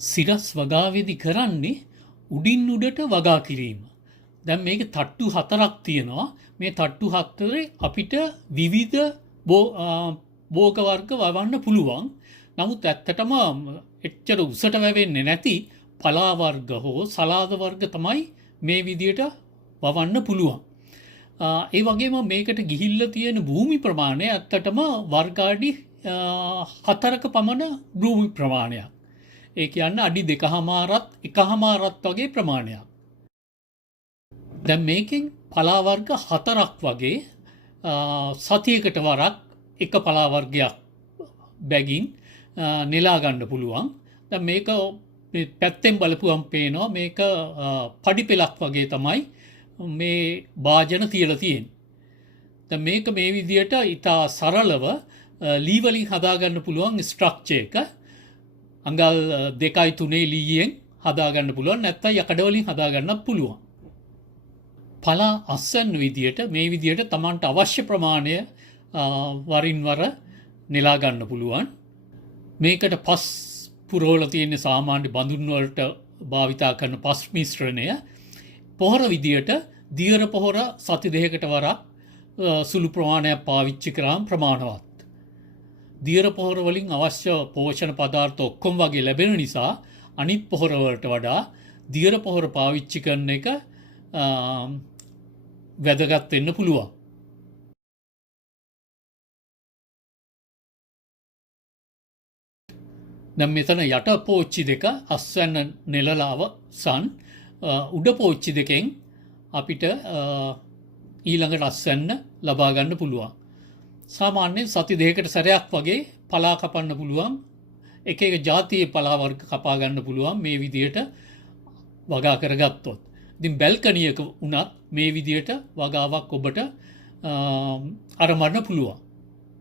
සිරස් වගාවේදී කරන්නේ උඩින් උඩට වගා කිරීම. දැන් මේක තට්ටු 4ක් තියෙනවා. මේ තට්ටු 4 අපිට විවිධ භෝග වර්ග වවන්න පුළුවන්. නමුත් ඇත්තටම එච්චර උසට වැවෙන්නේ නැති පලා වර්ග හෝ සලාද වර්ග තමයි මේ විදියට වවන්න පුළුවන්. ඒ වගේම මේකට ගිහිල්ලා තියෙන භූමි ප්‍රමාණය ඇත්තටම වර්ගාඩි 4ක පමණ භූමි ප්‍රමාණයක්. ඒ කියන්නේ අඩි 2.5ත් 1.5ත් වගේ ප්‍රමාණයක්. දැන් මේකෙන් පලා වර්ග 4ක් වගේ සතියකට වරක් එක පලා වර්ගයක් බැගින් නෙලා ගන්න පුළුවන්. දැන් මේක පැත්තෙන් බලපුවම් පේනවා මේක පඩි පෙලක් වගේ තමයි මේ භාජන තියලා තියෙන්නේ. දැන් මේක මේ විදියට ඉතා සරලව ලී වලින් හදාගන්න පුළුවන් ස්ට්‍රක්චර් එක. අඟල් 2යි 3යි ලීයෙන් හදාගන්න පුළුවන්, නැත්නම් යකඩ වලින් හදාගන්නත් පුළුවන්. පලා අස්සන්න විදියට මේ විදියට Tamanට අවශ්‍ය ප්‍රමාණය වරින් වර නෙලා ගන්න පුළුවන්. මේකට පස් පුරවල තියෙන සාමාන්‍ය බඳුන් වලට භාවිතා කරන පස් මිශ්‍රණය පොහොර විදියට දියර පොහොර සති දෙකකට වරක් සුළු ප්‍රමාණයක් පාවිච්චි කරාම ප්‍රමාණවත්. දියර පොහොර වලින් අවශ්‍ය පෝෂණ පදාර්ථ ඔක්කොම වගේ ලැබෙන නිසා අනිත් පොහොර වලට වඩා දියර පොහොර පාවිච්චි කරන එක වැදගත් වෙන්න පුළුවන්. දැන් මෙතන යට පෝච්චි දෙක අස්වැන්න නෙලලාව සන් උඩ පෝච්චි දෙකෙන් අපිට ඊළඟට අස්වැන්න ලබා ගන්න පුළුවන්. සාමාන්‍යයෙන් සති දෙකකට සැරයක් වගේ පලා කපන්න පුළුවන්. එක එක જાතියේ පලා වර්ග කපා ගන්න පුළුවන් මේ විදියට වගා කරගත්තොත්. ඉතින් බැල්කනියක වුණත් මේ විදියට වගාවක් ඔබට අරඹන්න පුළුවන්.